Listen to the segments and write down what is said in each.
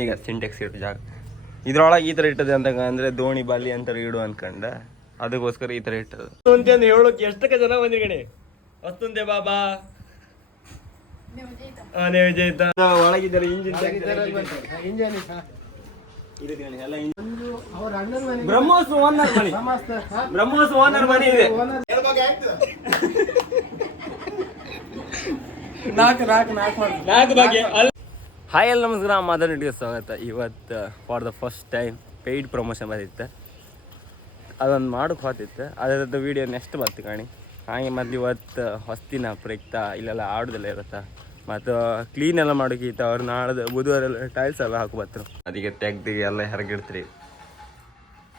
ಈಗ ಸಿಂಟೆಕ್ಸ್ ಇಟ್ಟು ಜಾಗ. ಇದ್ರೊಳಗೆ ಈ ಥರ ಇಟ್ಟದೆ ಅಂತ ಅಂದ್ರೆ ದೋಣಿ ಬಾಲಿ ಅಂತ ಇಡು ಅನ್ಕಂಡ ಅದಕ್ಕೋಸ್ಕರ ಈ ಥರ ಇಟ್ಟದು ಅಂತಂದು ಹೇಳೋಕೆ ಎಷ್ಟಕ್ಕೆ ಜನ ಬಂದಿರ್ಗಣಿ ಅಷ್ಟೊಂದೇ ಬಾಬಾ. ಒಳಗಿದ್ದಾರೆ ಇಂಜಿನ್ ಬ್ರಹ್ಮೋತ್ಸವ ಓನರ್ ಮನೆ. ಬ್ರಹ್ಮೋತ್ಸವ ಓನರ್ ಮನೆ ಇದೆ. ನಾಲ್ಕು ನಾಲ್ಕು ನಾಲ್ಕು ಮಾಡಿ ನಾಲ್ಕು ಬಗ್ಗೆ ಹಾಯ್ ಎಲ್ಲ ನಮಸ್ಕಾರ ಮಾದರ್ ನಟಿಗೆ ಸ್ವಾಗತ. ಇವತ್ತು for the first time paid promotion ಬಂದಿತ್ತು. ಅದೊಂದು ಮಾಡೋಕೆ ಹೋತಿತ್ತು ಅದರದ್ದು ವೀಡಿಯೋ ನೆಕ್ಸ್ಟ್ ಬರ್ತು ಕಾಣಿ. ಹಾಗೆ ಮತ್ತು ಇವತ್ತು ಹೊಸ್ತಿನ ಪ್ರಯುಕ್ತ ಇಲ್ಲೆಲ್ಲ ಆಡೋದೆಲ್ಲ ಇರುತ್ತೆ? ಮತ್ತು ಕ್ಲೀನ್ ಎಲ್ಲ ಮಾಡೋಕ್ಕಿತ್ತು ಅವ್ರು ನಾಳೆ ಬುಧವಾರ ಎಲ್ಲ ಟೈಲ್ಸ್ ಎಲ್ಲ ಹಾಕುಬತ್ರು ಅದಕ್ಕೆ ತೆಗ್ದು ಎಲ್ಲ ಹೆರಗಿಡ್ತ್ರಿ.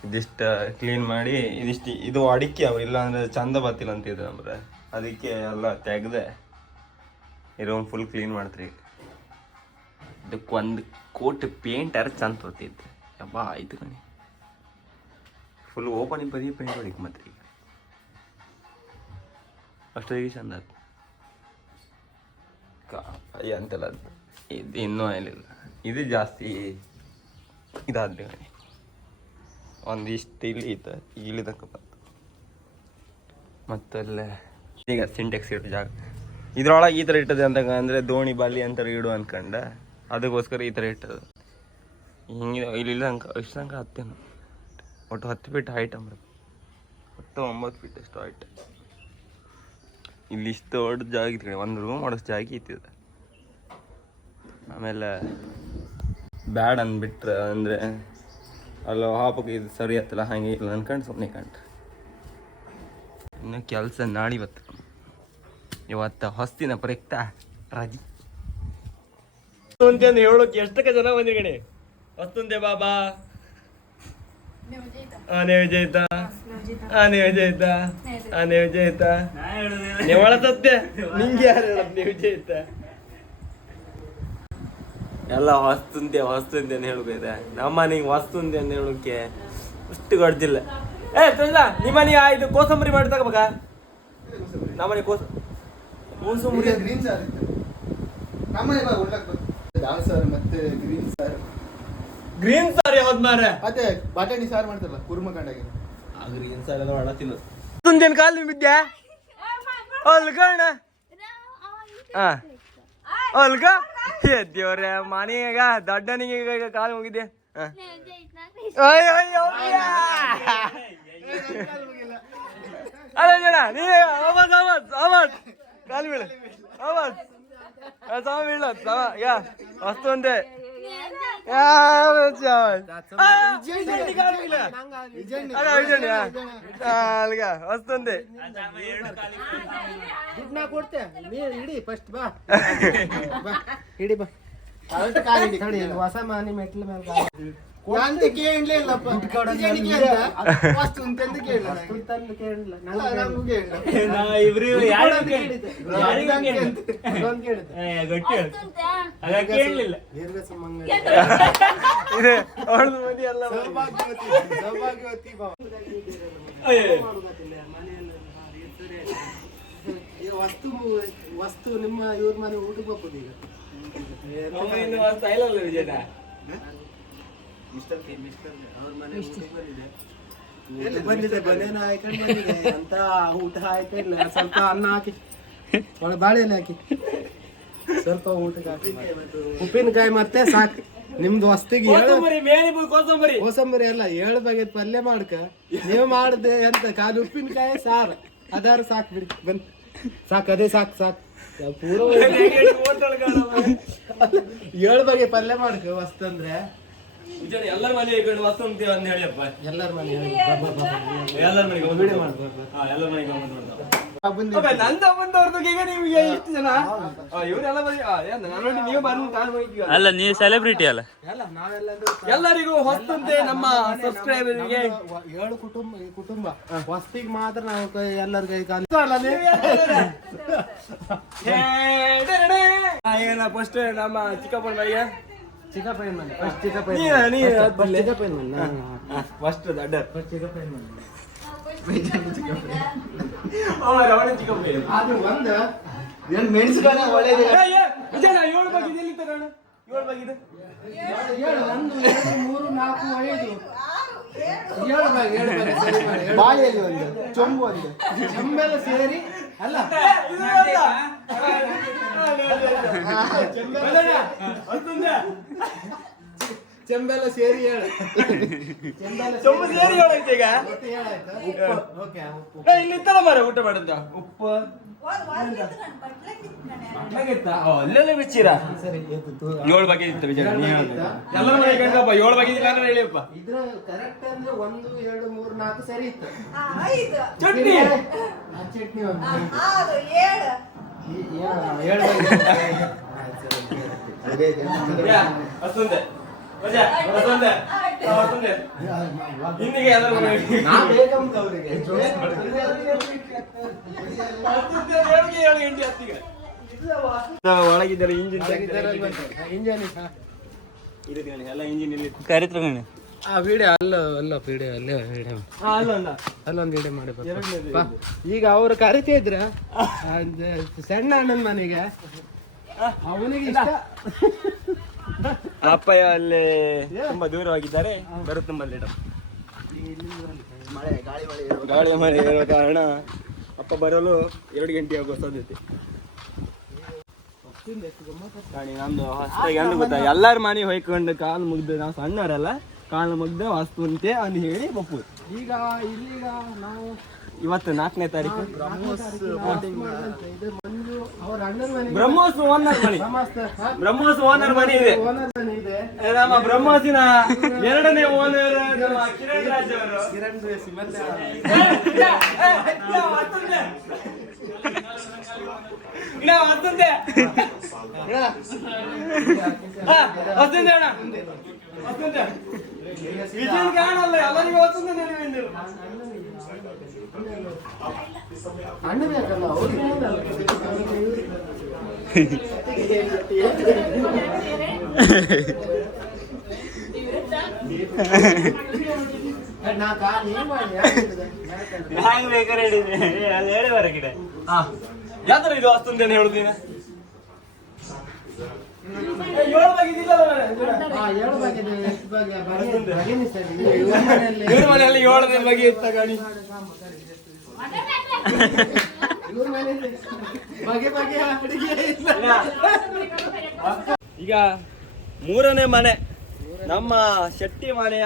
ಇದಿಷ್ಟು ಕ್ಲೀನ್ ಮಾಡಿ, ಇದಿಷ್ಟು ಇದು ಅಡಿಕೆ ಅವು ಇಲ್ಲಾಂದ್ರೆ ಚಂದ ಬರ್ತಿಲ್ಲ ಅಂತಿದ್ರು ಅಂದ್ರೆ ಅದಕ್ಕೆ ಎಲ್ಲ ತೆಗ್ದೆ ಈ ರೂಮ್ ಫುಲ್ ಕ್ಲೀನ್ ಮಾಡ್ತೀರಿ. ಇದಕ್ಕೆ ಒಂದು ಕೋಟ್ ಪೇಂಟರ್ ಚಂದ ತೋತಿದ್ದೆ ಯಬ್ಬ, ಆಯ್ತು ಕಣಿ. ಫುಲ್ ಓಪನ್ ಬದಿ ಪೇಂಟ್ ಹೊಡಿಕ್ ಮತ್ತೆ ಈಗ. ಅಷ್ಟೊತ್ತಿಗೆ ಚಂದ ಆಯ್ತು. ಕಾಯಿ ಅಂತೆಲ್ಲ. ಇದು ಇನ್ನೂ ಏನಿಲ್ಲ. ಇದು ಜಾಸ್ತಿ ಇದಾದ್ರಿ ಕಣಿ. ಒಂದಿಷ್ಟು ಇಲ್ಲಿ ಇತ್ತು ಇಲ್ಲಿ ತನಕ ಬಂತು. ಮತ್ತಲ್ಲೇ, ಈಗ ಸಿಂಟೆಕ್ಸ್ ಇಟ್ಟು ಜಾಗ. ಇದ್ರೊಳಗೆ ಈ ಥರ ಇಟ್ಟದೆ ಅಂತ ಅಂದರೆ ದೋಣಿ ಬಾಲಿ ಅಂತ ಇಡು ಅನ್ಕಂಡ. ಅದಕ್ಕೋಸ್ಕರ ಈ ಥರ ಇಟ್ಟದು ಹಿಂಗೆ ಇಲ್ಲಿ ಇಲ್ಲ ಅಂಕ, ಇಷ್ಟು ತನಕ ಹತ್ತೇನು. ಒಟ್ಟು ಹತ್ತು ಫೀಟ್ ಹೈಟ್ ಅಂಬ ಒಟ್ಟು ಒಂಬತ್ತು ಫೀಟ್ ಅಷ್ಟು ಹೈಟ್ ಇಲ್ಲಿ ಇಷ್ಟು ದೊಡ್ಡ ಜಾಗ ಇತ್ತು ಒಂದು ರೂಮ್ ಮಾಡೋಷ್ಟು ಜಾಗ ಇತ್ತಿದೆ ಆಮೇಲೆ ಬ್ಯಾಡ್ ಅಂದ್ಬಿಟ್ರೆ ಅಂದರೆ ಅಲ್ಲ ಹಾಪಕ್ಕೆ ಇದು ಸರಿ ಆಯ್ತಲ್ಲ, ಹಾಗೆ ಇಲ್ಲ ಅನ್ಕೊಂಡು ಸುಮ್ಮನೆ ಕಂಡ್ರೆ. ಇನ್ನು ಕೆಲಸ ನಾಳೆ ಇವತ್ತು ಇವತ್ತು ಹೊಸ್ತಿನ ಪ್ರಯುಕ್ತ ರಜಿ. ಅಂತಂದು ಹೇಳೋಕೆ ಎಷ್ಟಕ್ಕೆ ಜನ ಬಂದಿರ್ಗಣಿ? ವಸ್ತುಂದೆ ಬಾಬಾ. ಆನೆ ವಿಜಯಿತ ಆನೆ ವಿಜಯಿತ ಆನೆ ವಿಜಯಿತ ನಿವಳ ಸತ್ಯ ನಿಂಗೆ ಯಾರು? ಹೇಳದ್ ನೀವು ವಿಜಯಿತ ಎಲ್ಲ ಹೊಸ್ತುಂದೆ ಹೊಸ್ತುಂದೆ ಅಂತ ಹೇಳ್ಬೇಕ ನಮ್ಮ ನಿಂಗೆ ವಸ್ತುಂದೆ ಅಂತ ಹೇಳೋಕೆ ಅಷ್ಟು ಗಡ್ದಿಲ್ಲ ಏ ನಿಮ್ಮ ನೀ ಇದು ಕೋಸಂಬರಿ ಮಾಡಿ ತಗೋಬೇಕಾ? ನಮ್ಮನೆ ಕೋಸ ಕೋಸಂಬರಿ ಗ್ರೀನ್ ಸಾರ್ ಇತ್ತು. ನಮ್ಮನೆ ಬಾ ಒಳ್ಳಕ್ ದಾಲ್ ಸಾರ್ ಮತ್ತೆ ಗ್ರೀನ್ ಸರ್. ಗ್ರೀನ್ ಸಾರ್ ಯಾವ್ದು ಮಾರೆ ಅದೇ ಬಟಾಣಿ ಸಾರ್ ಮಾಡ್ತಾರಲ್ಲ ಕುರ್ಮ ಕಂಡಾಗೆ ಗ್ರೀನ್ ಸಾರ್ ಎಲ್ಲ ಒಳ ತಿನ್ನು ತುಂದಿನ ಕಾಲು ಬಿದ್ಯಾ ಅಲ್ಗಣ ಹಾ ಅಲ್ಗ ಏ ದೇವ್ರೆ ಮನೆಯಾಗ ದೊಡ್ಡನಿಗೆ ಈಗ ಕಾಲು ಮುಗಿದ್ಯಾ ಅಲ್ಲ ಜನ ನೀ ಆವಾಜ್ ಆವಾಜ್ ಆವಾಜ್ ಕಾಲು ಬೀಳ ಆವಾಜ್ ಸಮ ಬೀಳ ಸಮ ಯಾ ವಸ್ತುಂದೆ ಯಾ ಆವಾಜ್ ಅಲ್ಲ ವಿಜಯಣ್ಣ ಅಲ್ಗ ವಸ್ತುಂದೆ ನಾ ಕೊಡ್ತೆ. ನೀ ಇಡಿ ಫಸ್ಟ್ ಬಾ. ಬಾ ಇಡಿ ಬಾ. ಕಾಲ್ ಹೊಸ ಮನೆ ಮೆಟ್ಲ ಮೇಲೆ ಅಂತ ಕೇಳಲೇ ಇಲ್ಲಪ್ಪ. ವಸ್ತು ಅಂತ ಅಂತ ಕೇಳಲ್ಲ ವಸ್ತು ವಸ್ತು ನಿಮ್ಮ ಇವ್ರ ಮನೆ ಊಟಕ್ಕೆ ಹೋಗ್ಬೋದು ಈಗ ಅಲ್ಲ ಮನೆ ಬಂದಿದೆ. ಬನೇನು ಹಾಕೊಂಡು ಬಂದಿದೆ. ಅಂತ ಊಟ ಹಾಕಿಲ್ಲ ಸ್ವಲ್ಪ ಅನ್ನ ಹಾಕಿ. ಒಳ ಬಾಳೆಲೆ ಹಾಕಿ. ಸ್ವಲ್ಪ ಊಟಕ್ಕೆ ಹಾಕಿ ಉಪ್ಪಿನಕಾಯಿ ಮತ್ತೆ ಸಾಕು. ನಿಮ್ದು ವಸ್ತಿಗೆ ಏಳು ಕೋಸಂಬರಿ ಕೋಸಂಬರಿ. ಅಲ್ಲ ಏಳು ಬಗೆ ಪಲ್ಯ ಮಾಡ್ಕ. ನೀವು ಮಾಡ್ದೆ ಅಂತ ಕಾಲು ಉಪ್ಪಿನಕಾಯಿ ಸಾರು. ಅದಾರು ಸಾಕು ಬಿಡಿ ಬಂದ್. ಸಾಕು ಅದೇ ಸಾಕು ಸಾಕು. ಪೂರ ಏಳು ಬಗೆ ಪಲ್ಯ ಮಾಡ್ಕ ವಸ್ತು ಎಲ್ಲರ ಮನೆ ಈ ಕಡೆ ವಸ್ತು ಅಂತೀವಿ ಅಂತ ಎಲ್ಲರ ಮನೆ. ಎಲ್ಲರ ಮನೆಗೆ ಒಂದು ವಿಡಿಯೋ. ಹಾ ಎಲ್ಲರ ಮನೆಗೆ ಒಂದು ನಂದ ಬಂದವ್ರದ್ದು ಈಗ ನಿಮ್ಗೆ ಇಷ್ಟು ಜನ? ಇವ್ರೆಲ್ಲ ನೀವು ಬಂದು ಅಲ್ಲ ನೀವು ಸೆಲೆಬ್ರಿಟಿ ಅಲ್ಲ. ಎಲ್ಲರಿಗೂ ಹೊಸಂತೆ ನಮ್ಮ ಸಬ್ಸ್ಕ್ರೈಬರ್ಗೆ. ಏಳು ಕುಟುಂಬ ಕುಟುಂಬ. ವಸ್ತಿಗೆ ಮಾತ್ರ ನಾವು ಎಲ್ಲರಿಗೂ ಎಲ್ಲರ ಕೈ ಕಾಲು ಅಲ್ಲ ನೀವು? ಏನ ಫಸ್ಟ್ ನಮ್ಮ ಚಿಕ್ಕಪ್ಪನ ಮನೆಗೆ? ಚಿಕ್ಕಪ್ಪನ ಮನೆ ಫಸ್ಟ್ ಚಿಕ್ಕಪ್ಪನ ನೀ- ಚಿಕ್ಕಪ್ಪನ ಮನೆ ಫಸ್ಟ್ ದಡ್ಡ first ಚಿಕ್ಕಪ್ಪನ ಮನೆ ಚಿಕ್ಕಪ್ಪ ಅದು ಒಂದು. ಏನು ಮೆಣಸಿನ ಒಳ್ಳೇದು? ವಿಜಯನ ಏಳು ಬಗ್ಗೆ ಎಲ್ಲಿ ತಗೋಣ ಏಳು ಬಾಗಿದೆ ಏಳು ಒಂದು ಎರಡು ಮೂರು ನಾಲ್ಕು ಐದು. ಏಳು ಏಳು ಬಾಳೆಯಲ್ಲಿ ಒಂದು ಚೊಂಬು ಒಂದು. ಚೊಂಬೆಲ್ಲ ಸೇರಿ ಅಲ್ಲ. ಚೆಂಬೆಲ್ಲ ಸೇರಿ ಹೇಳು. ಚೆಂಬೆಲ್ಲ ಚೊಂಬು ಸೇರಿ ಹೇಳೈತೆ ಈಗ ಓಕೆ ಇಲ್ಲಿ ಮಾರ ಊಟ ಮಾಡಂತ ಉಪ್ಪು. ಅಲ್ಲೆಲ್ಲ ಬಿಚ್ಚಿರ? ಏಳು ಬಗ್ಗೆ ಇತ್ತು ವಿಜಯ ಎಲ್ಲ ಮನೆ ಕಂಡಪ್ಪ ಏಳು ಬಗ್ಗೆ ಇಲ್ಲ ಅಂದ್ರೆ ಹೇಳಿಯಪ್ಪ ಇದ್ರ ಕರೆಕ್ಟ್ ಅಂದ್ರೆ ಒಂದು ಎರಡು ಮೂರು ನಾಲ್ಕು ಸರಿ ಇತ್ತು. ಚಟ್ನಿ? ಆ ಚಟ್ನಿ ಒಂದು. ಏಳು- ಏಳು ಅಷ್ಟೊಂದೇ ಹಿಂದಿಗೆ ಒಳಗಿದ್ದಾರೆ ಇಂಜಿನ್ ಇಂಜನ್ ಆ ಅಲ್ಲ ಅಲ್ಲ ಅಲ್ಲೇ ಅಲ್ಲೊಂದು ಮಾಡಿ. ಈಗ ಅವರು ಕರಿತಿದ್ರ ಸಣ್ಣ ಅಣ್ಣನ ಮನೆಗೆ ಅವನಿಗೆ ಇಷ್ಟ ಅಪ್ಪಯ್ಯ ಅಲ್ಲಿ ತುಂಬಾ ದೂರವಾಗಿದ್ದಾರೆ. ಬರುತ್ತೆ ತುಂಬ ಲೇಟ್ ಗಾಳಿ ಮಳೆ ಇರೋ ಕಾರಣ ಅಪ್ಪ ಬರಲು ಎರಡು ಗಂಟೆ ಆಗುವ ಸಾಧ್ಯತೆ. ನಮ್ದು ಹೊಸದಾಗಿ ಗೊತ್ತಾ? ಎಲ್ಲಾರ ಮನೆ ಹೊಯ್ಕೊಂಡು ಕಾಲು ಮುಗ್ದು ನಾವು ಸಣ್ಣವರಲ್ಲ ಕಾಲು ಮುಗ್ದು ವಾಸ್ತು ಅಂತೆ ಅಂತ ಹೇಳಿ ಬಪ್ಪು ಈಗ ಇಲ್ಲಿಗ ನಾವು ಇವತ್ತು ನಾಲ್ಕನೇ ತಾರೀಕು? ಬ್ರಹ್ಮೋಸ್ ಓನರ್ ಮನೆ. ಬ್ರಹ್ಮೋಸ್? ಓನರ್ ಮನೆ ಇದೆ. ನಮ್ಮ ಬ್ರಹ್ಮೋಸಿನ ಎರಡನೇ ಓನರ್ ಕಿರಣ್ ರಾಜ್ ಅವರು. ಕಿರಣ್ ಅಣ್ಣ. ವಿಜಯನ್ ಕಾಣಲ್ಲ ಎಲ್ಲರಿಗೂ ನೆನಪಿಂದಿರು ಹ್ಯಾಂಗ್ ಬೇಕಾದ್ರೆ ಹೇಳಿದೆ ಅಲ್ಲಿ ಹೇಳಿ ಬರಕಿಡೆ ಹಾ ಯಾವ್ದಾರ ಇದು ವಸ್ತುಂದೆ ಅಂತ ಹೇಳುದೀನ ಏಳು ಬಾಗಿದಿಲ್ಲ ಹಾ, ಏಳು ಬಗೆದು ಎಷ್ಟು ಬಗೆ? ಬಗೆ- ಬಗೆನೇ ಸರಿ. ಇವ್ರ ಮನೆಯಲ್ಲಿ ಇವ್ರ ಮನೆಯಲ್ಲಿ ಏಳನೇ ಬಗ್ಗೆ ಇತ್ತ ಗಾಡಿ ಈಗ ಮೂರನೇ ಮನೆ ನಮ್ಮ ಶೆಟ್ಟಿ ಮನೆಯ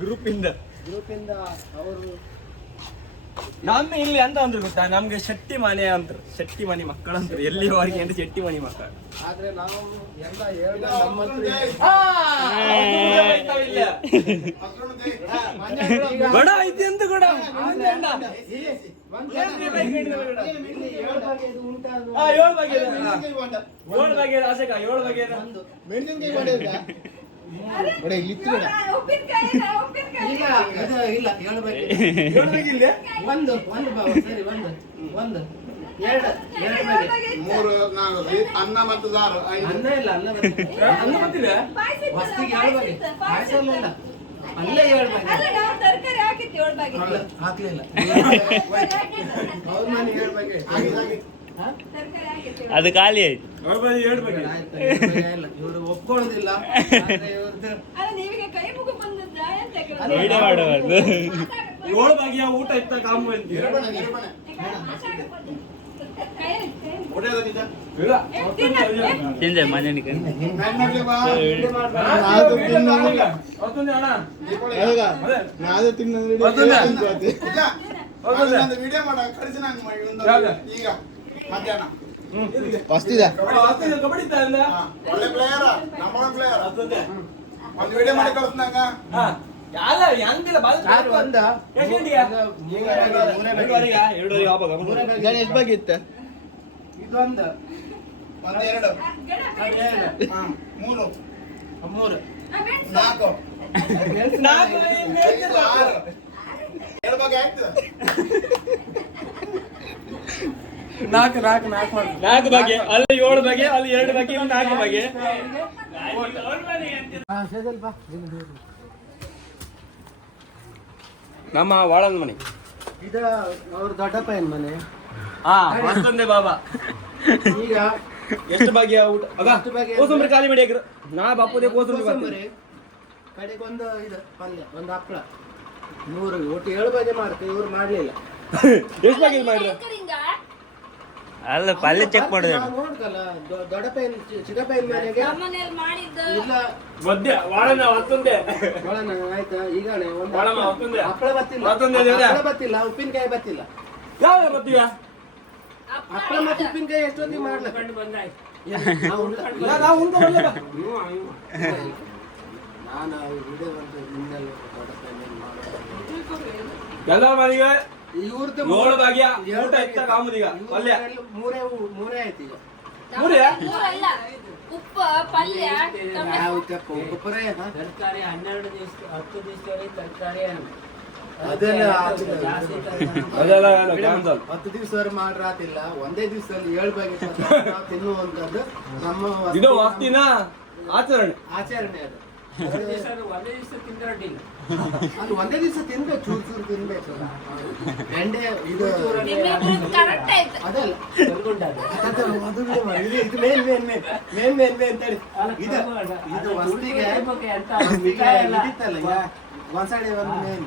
ಗ್ರೂಪ್ ಇಂದ ಗ್ರೂಪಿಂದ ಅವರು ನಮ್ಮ ಇಲ್ಲಿ ಅಂತ ಅಂದ್ರು ಗೊತ್ತಾ ನಮ್ಗೆ ಶೆಟ್ಟಿ ಮನೆ ಅಂದ್ರು ಶೆಟ್ಟಿ ಮನೆ ಮಕ್ಕಳು ಅಂತಾರೆ ಎಲ್ಲಿವರೆಗೆ ಅಂತ ಶೆಟ್ಟಿ ಮನೆ ಮಕ್ಕಳು ಆದ್ರೆ ನಾವು ಎಲ್ಲ ಹೇಳ್ದ ನಮ್ಮ ಹತ್ರ ಇದೆ. ಈಗ ಗಡ ಐತಿ ಅಂತ ಗಡ ಏಳು ಬಗೆ ಏಳು ಬಗೆ ಆಸೆಕ ಏಳು ಬಗೆ ಇದೆ. ಇಲ್ಲ ಇದು ಇಲ್ಲ ಒಂದು ಒಂದು ಬಾವ ಸರಿ ಒಂದು ಒಂದು. ಎರಡು ಎರಡು ಬಗೆ ಮೂರು ನಾಲ್ಕು ಅನ್ನ ಮತ್ತು ಸಾರು ಐದು. ಅನ್ನ ಇಲ್ಲ ಅನ್ನ ಬಗೆ. ಅನ್ನ ಬಗೆ ಪಾಯಸ ಇಲ್ಲ. ಅಲ್ಲೇ ಅಲ್ಲ ಬಗೆ ತರಕಾರಿ ಹಾಕಿತ್ತು ಏಳು ಬಾಗಿ ಹಾಕ್ಲಿಲ್ಲ. ಅವ್ರ ಮನೆ ಬಗೆ? ಅದು ಖಾಲಿ ಆಯ್ತು. ಊಟ ಇತ್ತ. ತಿಂದೆ ತಿನ್ನೋದು? ವಿಡಿಯೋ ಮಾಡ ಕಳಿಸಿ ಈಗ. ಮಧ್ಯಾಹ್ನ ಫಸ್ಟಿದೆ ಕಬಡ್ಡಿ ಒಳ್ಳೆ ಪ್ಲೇಯರ್ ನಮ್ಮ ಪ್ಲೇಯರ್ ಮತ್ತೊಂದೆ. ಒಂದು ವಿಡಿಯೋ ಮಾಡಿ ಕಳಿಸ್ನಂಗ ಹಾ. ಯಾಲ, ಹೆಂಗಿಲ್ಲ, ಬಾಲ್ ಯಾರು ಒಂದ. ಎರಡುವರೆಗೆ? ಯಾವಾಗ? ಎಷ್ಟು ಬಗ್ಗೆ ಇತ್ತ? ಇದೊಂದು ಒಂದೆರಡು ಎರಡು ಅದೇನು? ಹಾ, ಮೂರು ಮೂರು ನಾಲ್ಕು ನಾಲ್ಕು ಏನ್ ಹೇಳ್ತಿಲ್ಲ? ಬಗ್ಗೆ ನಾಲ್ಕು ನಾಲ್ಕು ನಾಲ್ಕು ನಾಲ್ಕು ಬಗೆ ಅಲ್ಲಿ ಏಳು ಬಗೆ ಅಲ್ಲಿ ಎರಡು ಬಗೆ ಇಲ್ಲಿ ನಾಲ್ಕು ಬಗೆ. ಹಾ, ಸೇದಲ್ ಬಾ. ಇಲ್ಲಿ ದೂರ. ನಮ್ಮ ವಾಳನ್ ಮನೆ. ಇದು ಅವ್ರ ದೊಡ್ಡಪ್ಪ ಏನ್ ಮನೆ. ಹಾ ಮತ್ತೊಂದೆ ಬಾಬಾ. ಈಗ ಎಷ್ಟು ಭಾಗ್ಯ ಊಟ? ಅದ? ಕೋಸಂಬರಿ ಖಾಲಿ ಮಾಡಿ ಹಾಕಿರು. ನಾ ಬಾಪುದೇ ಕೋಸಂಬರಿ ಕೋಸಂಬರಿ. ಕಡೆಗೆ ಒಂದು ಇದು ಪಲ್ಯ ಒಂದು ಹಪ್ಪಳ. ನೂರು ಒಟ್ಟು ಏಳು ಬಗೆ ಮಾಡ್ತೀವಿ ಇವ್ರು ಮಾಡಲಿಲ್ಲ. ಎಷ್ಟು ಬಗೆ ಮಾಡಿದ್ರು? ಅಲ್ಲ ಪಲ್ಯ ಚೆಕ್ ಮಾಡೋದು ನಾವು ನೋಡ್ದಲ್ಲ ದೊ- ದೊಡ್ಡ ಪೈನ್ ಚಿಕ್ಕ ಪೈನ್ ಮನೆಗೆ. ನಮ್ಮನೇಲಿ ಮಾಡಿದ್ದು. ಇಲ್ಲ. ಮಧ್ಯ ವಾಳನ ಮತ್ತೊಂದೇ. ವಾಳನ ಆಯ್ತಾ? ಈಗ ಒಂದು ಒಳಮ ಮತ್ತೊಂದೇ. ಹಪ್ಪಳ ಬತ್ತಿಲ್ಲ ಮತ್ತೊಂದೆ. ಹಪ್ಪಳ ಬತ್ತಿಲ್ಲ ಉಪ್ಪಿನಕಾಯಿ ಬತ್ತಿಲ್ಲ ಯಾವ ಬತ್ತಿಯ ಹಪ್ಪಳ ಮತ್ತೆ ಉಪ್ಪಿನಕಾಯಿ ಎಷ್ಟೊತ್ತಿಗೆ ಮಾಡ್ಲಕ್ಕ? ನಾವು ಉಂಟ- ನಾವು ಉಂಡು ಬರ್ಲಿಲ್ಲ. ನಾನು ವಿಡಿಯೋ ಬಂತು ನಿಮ್ಗೆಲ್ಲ ದೊಡ್ಡ ಪೈನ್ ಏನ್ ಮಾಡೋದು. ಎಲ್ಲ ಮನೆಗೆ ಇವ್ರದ್ದು ಏಳು ಭಾಗ್ಯ ಏಳು ಊಟ ಭಾಗ್ಯ. ಇತ್ತ ಕಾಮುದೀಗ ಪಲ್ಯ. ಮೂರೇ ಮೂರೇ ಆಯ್ತು ಈಗ. ಮೂರೇ? ಮೂರಲ್ಲ? ಉಪ್ಪು ಪಲ್ಯ ಟೊಮೆಟೊ. ಯಾವ ಉಪ್ಪು? ಉಪ್ಪರೇ ತರಕಾರಿ ಹನ್ನೆರಡು ದಿವಸ ಹತ್ತು ದಿವಸದಲ್ಲಿ ತರಕಾರಿ. ಹತ್ತು ದಿವಸ ಮಾಡ್ರಾತಿಲ್ಲ ಒಂದೇ ದಿವಸದಲ್ಲಿ ಏಳು ಬಗೆ ನಾವು ತಿನ್ನುವಂತದ್ದು ನಮ್ಮ ಇದು ವಸ್ತಿನ? ಆಚರಣೆ. ಆಚರಣೆ ಅದು. ಅದು ಒಂದೇ ದಿವಸ ತಿನ್ಬೇಕು ಚೂರು ಚೂರು ತಿನ್ಬೇಕು. ಎಂಡೆ ಇದು ಅದಲ್ಲ. ಅದು ಇದು- ಇದು main main main main main main ಅಂತ ಹೇಳಿ. ಇದು ಇದು ವಸ್ತಿಗೆ ಇದಿತ್ತಲ್ಲ ಈಗ. ಒಂದ್ಸಡಿ ಒಂದು ಮೇನ್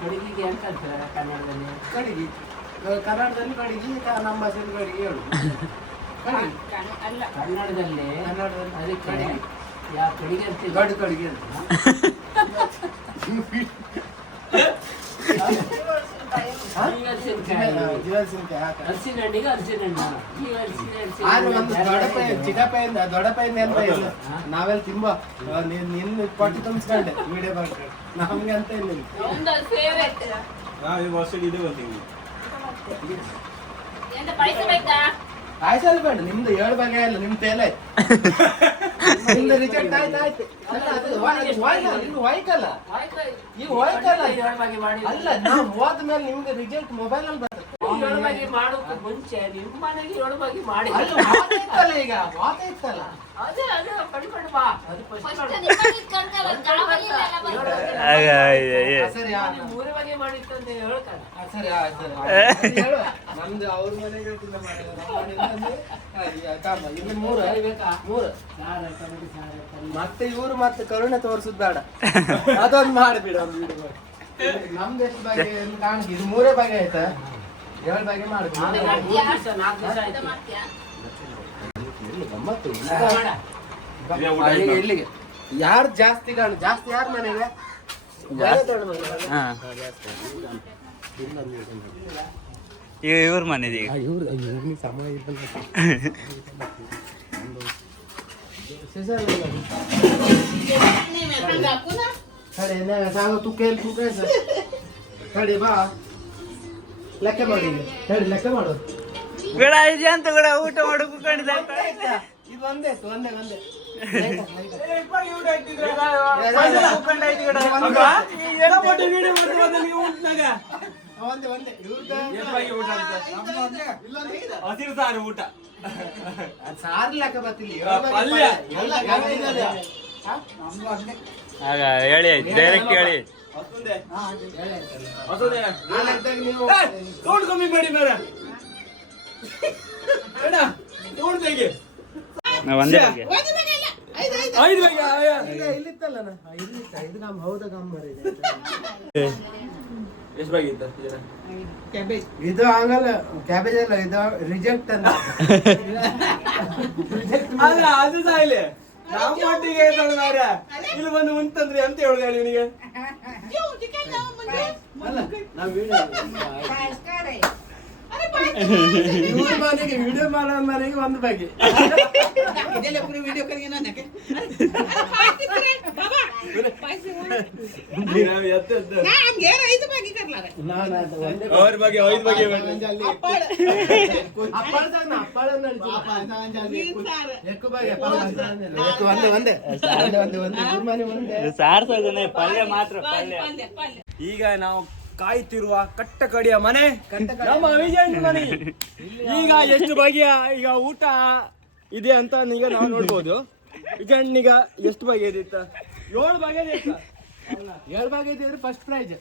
ಕಡಿಗೆ ಅಂತಾರೆ ಕನ್ನಡದಲ್ಲಿ ಕಡಿಗೆ ಕನ್ನಡದಲ್ಲಿ ಕಡಿಗೆ ನಮ್ಮ ಭಾಷೆಯಲ್ಲಿ ಕಡಿಗೆ ಹೇಳು ಕನ್ನಡದಲ್ಲಿ ಕನ್ನಡದಲ್ಲಿ ಅದಕ್ಕೆ ಯಾವ ಕಡಿಗೆ ಅಂತ ಗಡು ಕಡಿಗೆ ಅಂತ ಹಲಸಿನ ಹಣ್ಣಿಗೆ ಹಲಸಿನ ಹಣ್ಣು ಚಿಕ್ಕಪ್ಪಯಿಂದ ಎಂತ ಇಲ್ಲ ನಾವೆಲ್ಲ ತಿಂಬ ನಿನ್ನ ಪಟ್ಟು ತುಂಬಿಸ್ಕೊಂಡೆ ವಿಡಿಯೋ ಮಾಡ್ಕೊಂಡು ನಮ್ಗೆ ಅಂತ ಇಲ್ಲ ಒಂದು ಫೇವ್ರೆಟ್ ನಾ ಈ ವರ್ಷ ಇದೆ ಬೇಡ ನಿಮ್ದು ಏಳು ಬಗೆ ಇಲ್ಲ ನಿಮ್ ತೇಲ ರಿಜೆಕ್ಟ್ ಆಯ್ತು ಆಯ್ತು. ಅಲ್ಲ ಅದು ಹೋಯ್ತು ಇನ್ನು ವಾಯ್ಕಲ್ಲ ಈ ವಾಯ್ಕಲ್ಲ ಏಳು ಬಗೆ ಮಾಡಿ ಅಲ್ಲ ನಾವು ಹೋದ್ಮೇಲೆ ನಿಮ್ಗೆ ರಿಜೆಕ್ಟ್ ಮೊಬೈಲ್ ಅಲ್ಲಿ ಮುಂಚೆ ನಿಮ್ಮ ಮನೆಗೆ ಮಾಡಿ. ಇತ್ತಲ್ಲ ಈಗ ಇತ್ತಲ್ಲ? ಅದೇ ಅದೇ ಪಡ್ಕೊಂಡು ಬಾ. ಅದು ಸರಿ ಮಾಡಿತ್ತು ಅಂತ ಆ, ಸರಿ ಸರಿ ಅದು ಹೇಳು. ನಮ್ದು ಅವ್ರ ಮನೆಗೆ ತಿಂದ ಮಾಡಿಲ್ಲ, ನಮ್ಮ ಮನೆಗೆ ಅಂದ್ರೆ, ಆ, ಈ ಕಾಮ, ಇಲ್ಲಿ ಮೂರು. ಬೇಕಾ? ಮೂರು. ಸಾರ ಕಬಡ್ಡಿ ಸಾರ ಕಬಡ್ಡಿ. ಮತ್ತೆ ಇವ್ರು ಮತ್ತೆ ಕರುಣೆ ತೋರಿಸುದು ಬೇಡ. ಅದೊಂದು ಮಾಡಿಬಿಡ ನಮ್ದು ಎಷ್ಟು ಬಗೆ ಕಾಣಿಸಿ. ಇದು ಮೂರೇ ಬಗೆ ಆಯ್ತಾ? ಬಗೆ ಗಮ್ಮತ್ತು. ಇಲ್ಲಿಗೆ ಯಾರು ಜಾಸ್ತಿ ಕಾಣು ಜಾಸ್ತಿ ಯಾರ ಮನೆಗೆ? ಇವ್ರ ಮನೆ. ಇಲ್ಲ. ಸರಿ ನೇ- ಸಾಗು ತೂ ಕೇಳಿ ತೂ ಕೇಳಿ ಸರ್. ಸರಿ ಬಾ. ಲೆಕ್ಕ ಮಾಡಿ. ಹೇಳಿ ಲೆಕ್ಕ ಮಾಡು. ಗಡ ಇದೆ ಅಂತ ಗಡ? ಊಟ ಮಾಡು ಕುತ್ಕೊಂಡಿದ್ದ. ಇದು ಒಂದೇ ಒಂದೇ ಒಂದೇ. ಹಸಿರು ಸಾರು ಊಟ. ಸಾರು ಲೆಕ್ಕ ಬರ್ತಿಲ್ಲ. ಹೇಳಿ ಡೈರೆಕ್ಟ್ ಹೇಳಿ. ಸೌಂಡ್ ಕಮ್ಮಿ ಮಾಡಿ ಬೇಡ ಬೇಡ ಸೌಂಡ್ ತೆಗಿ ನಾವು ಒಂದೇ ಬಗ್ಗೆ ಐದು ಬಗ್ಗೆ ಇಲ್ಲ, ಇಲ್ಲಿತ್ತಲ್ಲ ಇಲ್ಲಿತ್ತ. ನಮ್ಮ ಹೌದ ಇದೆ. ಎಷ್ಟು ಬಾಗಿತ್ತ ಇದು ಆಗಲ್ಲ ಕ್ಯಾಬೇಜ್ ಅಲ್ಲ ಇದು ರಿಜೆಕ್ಟ್ ಅಂತ. ಅಲ್ಲ ಅದು ಸಾಯಿಲೆ ಮಾರ್ಯ ಇಲ್ಲಿ ಬಂದು ಉಂಟಂದ್ರೆ ಅಂತ ಹೇಳುದು ಹೇಳಿ ನಿನಗೆ? ಅಲ್ಲ ನಾವು ವಿಡಿಯೋ ಇವ್ರ ಮನೆಗೆ ವಿಡಿಯೋ ಮಾಡೋ ಮನೆಗೆ ಒಂದು ಬಗೆ ವಿಡಿಯೋ ಮನೆಗೆ ಒಂದು ಬಗ್ಗೆ ಸಾರ್ ಪಲ್ಯ ಮಾತ್ರ ಪಲ್ಯ. ಈಗ ನಾವು ಕಾಯ್ತಿರುವ ಕಟ್ಟಕಡಿಯ ಮನೆ ನಮ್ಮ ವಿಜಯ್ ಮನೆ ಈಗ ಎಷ್ಟು ಬಗೆಯ ಈಗ ಊಟ ಇದೆ ಅಂತ ಈಗ ನಾವು ನೋಡ್ಬೋದು. ವಿಜಯಣ್ಣೀಗ ಎಷ್ಟು ಬಗೆಯದಿತ್ತ ಏಳು ಬಗೆಯದಿತ್ತ ಏಳು ಬಗೆ ಇದೆ ಫಸ್ಟ್ ಪ್ರೈಜ್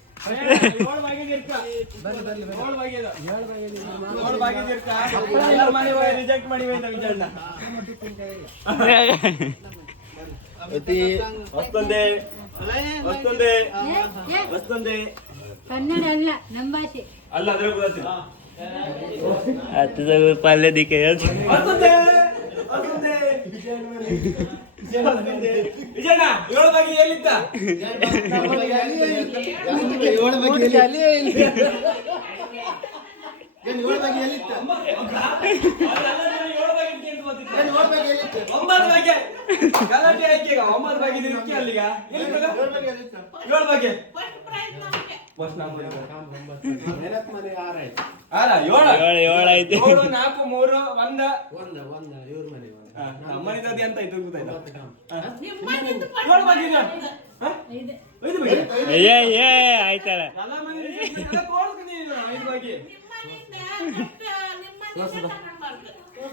ಏಳು ಮನೆ ಹೋಗಿ ರಿಜೆಕ್ಟ್ ಮಾಡಿ ವಿಜಯಣ್ಣ ಮತ್ತೊಂದೇ ವಸ್ತೊಂದೇ ವಸ್ತೊಂದೇ. ಕನ್ನಡ ಅಲ್ಲ ನಮ್ಮ ಭಾಷೆ. ಅಲ್ಲ ಅದ್ರ ಗೊತ್ತಿಲ್ಲ ಹತ್ತು ಪಲ್ಯ ಬಗ್ಗೆ ಬಗ್ಗೆ. ಒಂಬತ್ತು ಬಗೆ ಗಲಾಟೆ ಆಯ್ಕೆ ಈಗ? ಒಂಬತ್ತು ಬಗೆ ಇದ್ಕೆ ಅಲ್ಲಿಗ? ಎಲ್ಲಿ ಮಗ? ಏಳು ಬಗೆ ಫಸ್ಟ್ ನಮ್ದು ಇದು. ನೆನಪು ಮನೆ ಆರಾಯ್ತು ಅಲ್ಲ ಏಳು ಏಳು. ಏಳು ಐತೆ ಏಳು ನಾಲ್ಕು ಮೂರು ಒಂದ. ಆಯ್ತು ಗೊತ್ತಾಯ್ತಾ? ಏ ಏ ಆಯ್ತಲ್ಲ. ಐದು ಬಗೆ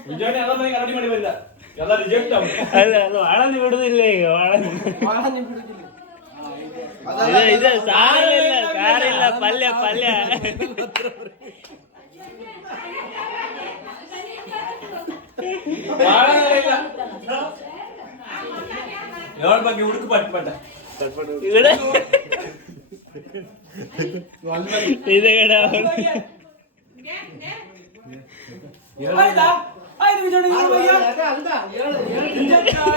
ವಿಜಯನೇ ಎಲ್ಲ ಮನೆಗೆ ಅರಡಿ ఇదే కదా ವಿಜಯಣ್ಣ ಏಳು ರಿಜೆಕ್ಟ್ ಅಂತ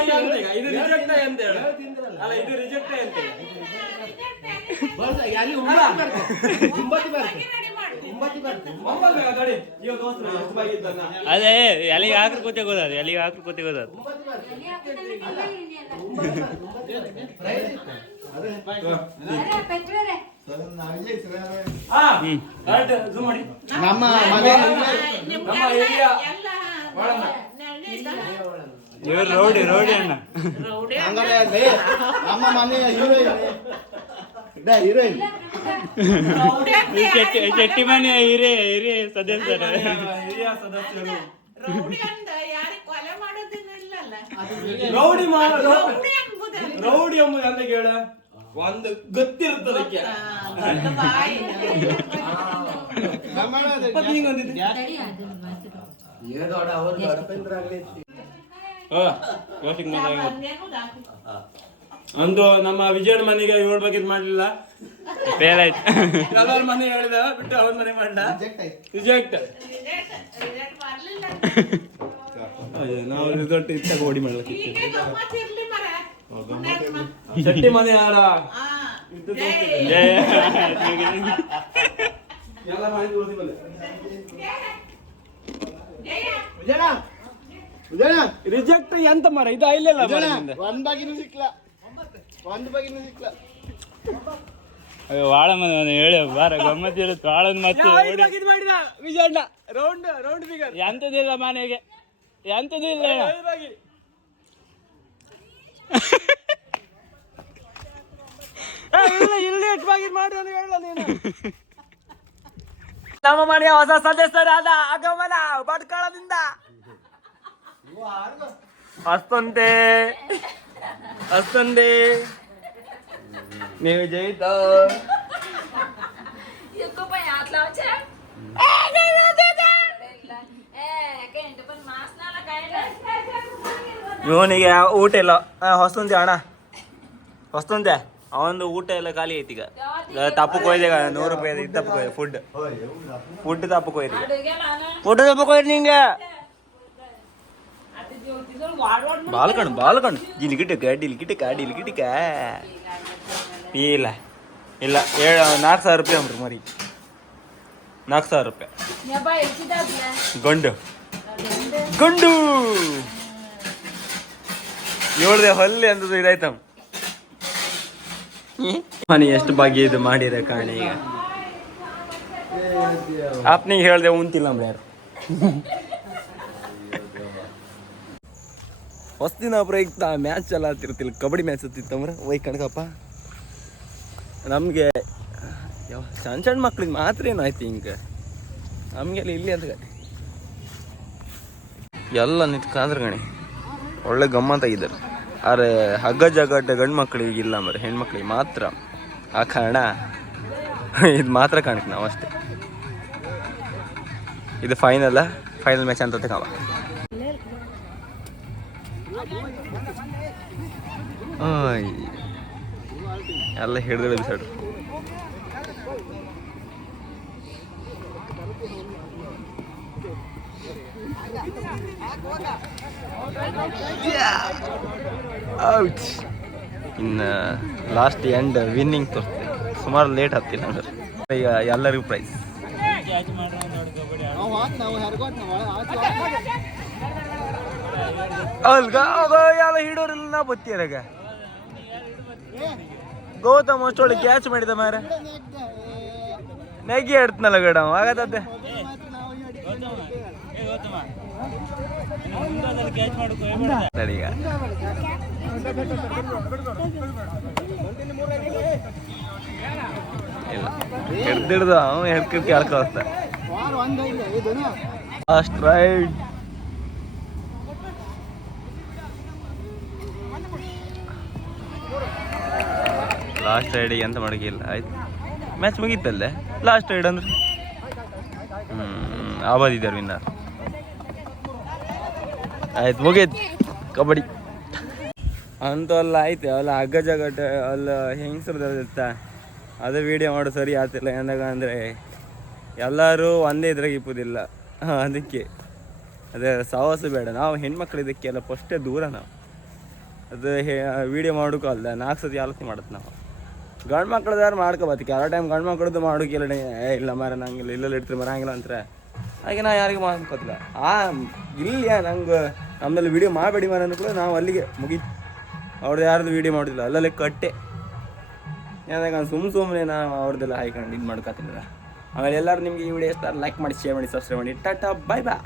ಈಗ ಇದು ರಿಜೆಕ್ಟ್ ಅಂತ ಹೇಳು? ಅಲ್ಲ ಇದು ರಿಜೆಕ್ಟ್ ಅಂತ ಅದೇ ಎಲ್ಲಿಗೆ ಹಾಕ್ರು ಕೂತೆ ಹೋದ ಎಲ್ಲಿಗೆ ಹಾಕ್ರು ಕೂತೆ ಗೊತ್ತಾದ ಪೆಟ್ರೋಲೆ ಹಾ ಕರೆಕ್ಟ್ ಜೂಮ್ ಮಾಡಿ ನಮ್ಮ ಮನೆ ನಮ್ಮ ಏರಿಯಾ ಒಳಗ ಇವ್ರು ರೋಡಿ ರೋಡಿ ಅಣ್ಣ ಹಂಗಾರೆ ಅಲ್ಲಿ ನಮ್ಮ ಮನೆಯ ಹೀರೋಯಿನ್ ಹೀರೋಯಿನ್ ಈ ಚೆಟ್ಟಿ ಚೆಟ್ಟಿ ಮನೆ ಹಿರಿಯ ಹಿರಿಯ ಸದಸ್ಯರು ಹಿರಿಯ ಸದಸ್ಯರು ರೌಡಿ ಅಂದ ಯಾರಿಗೆ ಕೊಲೆ ಮಾಡೋದೇನು ಇಲ್ಲಲ್ಲ ರೌಡಿ ಮಾಡ ರೌಡಿ ಎಂಬುದಲ್ಲ. ರೌಡಿ ಎಂಬುದು ಅಂತ ಕೇಳ ಒಂದು ಗೊತ್ತಿರ್ತದೆ ಹಾ. ಅಂದು ನಮ್ಮ ವಿಜಯನ ಮನೆಗೆ ಏಳು ಬಗ್ಗೆ ಮಾಡ್ಲಿಲ್ಲ. ಫೇಲ್ ಆಯ್ತು. ಎಲ್ಲರ ಮನೆ ಹೇಳಿದ ಬಿಟ್ಟು ಅವ್ರ ಮನೆ ಮಾಡ ರಿಜೆಕ್ಟ್ ನಾವು ರಿಸಲ್ಟ್ ಇತ್ತಾಗ ಓಡಿ ಮಾಡ್ಲಿಕ್ಕೆ ಶೆಟ್ಟಿ ಮನೆ ಯಾರ ಎಲ್ಲ ರಿಜೆಕ್ಟ್ ಎಂತ ಮರ ಇದು ಇಲ್ಲ ಒಂದ್ ಬಗಿನೂ ಸಿಕ್ಲ ಒಂದ್ ಬಗಿನೂ ಸಿಕ್ಲ ಅಯ್ಯೋ ವಾಳ ಮನೆ ಹೇಳಿ ಬಾರ ಗಮ್ಮತ್ ಇರುತ್ತೆ ಬಾಳನ್ ಮತ್ತೆ ಓಡಿ ಮಾಡಿದ ವಿಜಯಣ್ಣ ರೌಂಡ್ ರೌಂಡ್ ಫಿಗರ್ ಎಂತದಿಲ್ಲ ಮನೆಗೆ ಎಂತದೂ ಇಲ್ಲ ಅಣ್ಣ. ಇಲ್ಲಿ ಎಟ್ಟಾಗಿ ಮಾಡಿ ಅಂತ ಹೇಳ ನೀನು ನಮ್ಮ ಮನೆಯ ಹೊಸ ಸದಸ್ಯರಾದ ಆಗಮನ ಭಟ್ಕಳದಿಂದ ಅಷ್ಟೊಂದೇ ಅಷ್ಟೊಂದೇ ನೀವು ಜಯಿತ Itu pa yang atlaw cek. Eh, dia dia dia. Eh, kayak depan mas nala kayak ಇವನಿಗೆ ಊಟ ಇಲ್ಲ ಹೊಸ್ತುಂತೆ ಅಣ್ಣ ಹೊಸ್ತುಂತೆ ಅವಂದು ಊಟ ಎಲ್ಲ ಖಾಲಿ ಐತಿ ಈಗ. ತಪ್ಪು ತಪ್ಪಕ್ಕೆ ಹೋಯ್ದೆ ನೂರು ರೂಪಾಯಿ ಇದು ತಪ್ಪು ಹೋಯ್ದೆ ಫುಡ್ ಫುಡ್ ತಪ್ಪು yang mana? ಫುಡ್ ತಪ್ಪಕ್ಕೆ ಹೋಯ್ತು ನಿಂಗೆ. ಬಾಲ್ಕಣ್ ಬಾಲ್ಕಣ್ ಡಿಲಿಕಿಟಕ ಡಿಲಿಕಿಟಕ ಡಿಲಿಕಿಟಕ ಇಲ್ಲ ಇಲ್ಲ ಏಳು, ನಾಲ್ಕು ಸಾವಿರ ರೂಪಾಯಿ ಅಂಬ್ರಿ ಮರಿ. ನಾಲ್ಕು ಸಾವಿರ ರೂಪಾಯಿ. ಗಂಡು. ಗಂಡು. ಏಳ್ದೆ ಹೊಲ್ಲಿ ಅಂತದ್ದು ಇದಾಯ್ತಮ್ ಮನೆ ಎಷ್ಟು ಭಾಗ್ಯ ಇದು ಮಾಡಿದ ಕಾಣಿ ಈಗ? ಆಪ್ನಿಗೆ ಹೇಳ್ದೆ ಉಂತಿಲ್ಲ ಅಂದ್ರೆ ಯಾರು? ಹೊಸ್ತಿನ ಪ್ರಯುಕ್ತ ಮ್ಯಾಚ್ ಎಲ್ಲ ಹತ್ತಿರ್ತಿಲ್ಲ ಕಬಡ್ಡಿ ಮ್ಯಾಚ್ ಹತ್ತಿತ್ತಂದ್ರೆ ಒಯ್ ಕಣಕಪ್ಪ. ನಮಗೆ ಯಾವ ಸಣ್ಣ ಸಣ್ಣ ಮಕ್ಳಿಗೆ ಮಾತ್ರ ಏನಾಯ್ತು ಹಿಂಗ ಹಿಂಗೆ? ನಮಗೆಲ್ಲ ಇಲ್ಲಿ ಅಂತ ಗಣಿ ಎಲ್ಲ ನಿಂತ್ಕಾಂದ್ರೆ ಗಣಿ. ಒಳ್ಳೆ ಗಮ್ಮತ್ತಾಗಿದ್ದಾರೆ. ಆದರೆ ಹಗ್ಗ ಜಗಡ್ಡ ಗಂಡು ಮಕ್ಳಿಗೆ ಇಲ್ಲ ಮರೆ ಹೆಣ್ಮಕ್ಳಿಗೆ ಮಾತ್ರ. ಆ ಕಾರಣ ಇದು ಮಾತ್ರ ಕಾಣಕ್ಕೆ ನಾವು ಅಷ್ಟೇ. ಇದು ಫೈನಲ್ ಫೈನಲ್ ಮ್ಯಾಚ್ ಅಂತ ತಗೋ. ಎಲ್ಲ ಹಿಡಿದು ಬಿಸಾಡು ಔಟ್ ಇನ್ನು ಲಾಸ್ಟ್ ಎಂಡ್ ವಿನ್ನಿಂಗ್ ತೋರಿಸ್ತೆ ಸುಮಾರು ಲೇಟ್ ಆಗ್ತಿಲ್ಲ ಅಂದ್ರೆ. ಈಗ ಎಲ್ಲರಿಗೂ ಪ್ರೈಸ್ ಅಲ್ಗ ಎಲ್ಲ ಹಿಡೋರಿಲ್ಲ ನಾ ಬತ್ತಿಯರಾಗ ಗೌತಮ್ ಅಷ್ಟೊಳ್ಳೆ ಕ್ಯಾಚ್ ಮಾಡಿದ ಮಾರ. ನೆಗಿ ಆಡ್ತನಲ್ಲ ಗಡಮ್ ಆಗತ್ತೆ ಲಾಸ್ಟ್ ರೈಡ್ ಲಾಸ್ಟ್ ರೈಡಿಗೆ ಮಾಡಕ್ಕಿಲ್ಲ ಆಯ್ತು. ಮ್ಯಾಚ್ ಮುಗೀತಲ್ಲೇ? ಲಾಸ್ಟ್ ರೈಡ್ ಅಂದ್ರೆ? ಹ್ಮ್ ಆಬಾದಿದ್ದಾರೆ ವಿನ್ನರ್ ಆಯ್ತು, ಮುಗೀತು. ಕಬಡ್ಡಿ. ಅಂತ ಅಲ್ಲ, ಆಯ್ತು. ಅಲ್ಲ, ಹಗ್ಗ ಜಗಟ ಅಲ್ಲ ಹೆಂಗಸ್ರದಿರ್ತ ಅದು ವಿಡಿಯೋ ಮಾಡೋ ಸರಿ ಆತಿಲ್ಲ ಏನಾಗ ಅಂದರೆ, ಎಲ್ಲರೂ ಒಂದೇ ಇದ್ರಾಗ ಇಪ್ಪುದಿಲ್ಲ. ಅದಕ್ಕೆ. ಅದೇ, ಸಾಹಸ ಬೇಡ. ನಾವು ಹೆಣ್ಮಕ್ಳು ಇದಕ್ಕೆಲ್ಲ ಫಸ್ಟೇ ದೂರ ನಾವು. ಅದು ವಿಡಿಯೋ ಮಾಡೋಕ್ಕೂ ಅಲ್ಲ ನಾಲ್ಕು ಸತಿ ಆಲೋಚನೆ ಮಾಡುತ್ತೆ ನಾವು. ಗಂಡು ಮಕ್ಳದಾರು ಮಾಡ್ಕೋಬತ್ತಿ ಕೆಲವು ಟೈಮ್ ಗಂಡು ಮಕ್ಳದ್ದು ಮಾಡೋಕ್ಕಿಲ್ಲ ಏ, ಇಲ್ಲ ಮರ ನಂಗಿಲ್ಲ, ಇಲ್ಲೆಲ್ಲ ಇಡ್ತೀರಿ ಮರಂಗಿಲ್ಲ ಅಂತಾರೆ. ಹಾಗೆ ನಾ ಯಾರಿಗೂ ಮಾಡ್ಕೋತಿಲ್ಲ. ಆ ಇಲ್ಲ ನಂಗೆ ನಮ್ಮಲ್ಲಿ ವಿಡಿಯೋ ಮಾಡಬೇಡಿ ಮನೆಯನ್ನು ಕೂಡ ನಾವು ಅಲ್ಲಿಗೆ ಮುಗೀತು. ಅವ್ರದ್ದು ಯಾರ್ದು ವಿಡಿಯೋ ಮಾಡೋದಿಲ್ಲ, ಅಲ್ಲಲ್ಲೇ ಕಟ್ಟೆ. ಏನಾಗ ಸುಮ್ಮ ಸುಮ್ಮನೆ ನಾವು ಅವ್ರದ್ದೆಲ್ಲ ಹಾಯ್ಕೊಂಡು ಇದು ಮಾಡ್ಕೊತೀನಿ ಆಮೇಲೆ ಎಲ್ಲರೂ ನಿಮಗೆ ಈ ವಿಡಿಯೋ ಇಷ್ಟ ಲೈಕ್ ಮಾಡಿ ಶೇರ್ ಮಾಡಿ ಸಬ್ಸ್ಕ್ರೈಬ್ ಮಾಡಿ. ಟಾಟಾ ಬಾಯ್ ಬಾಯ್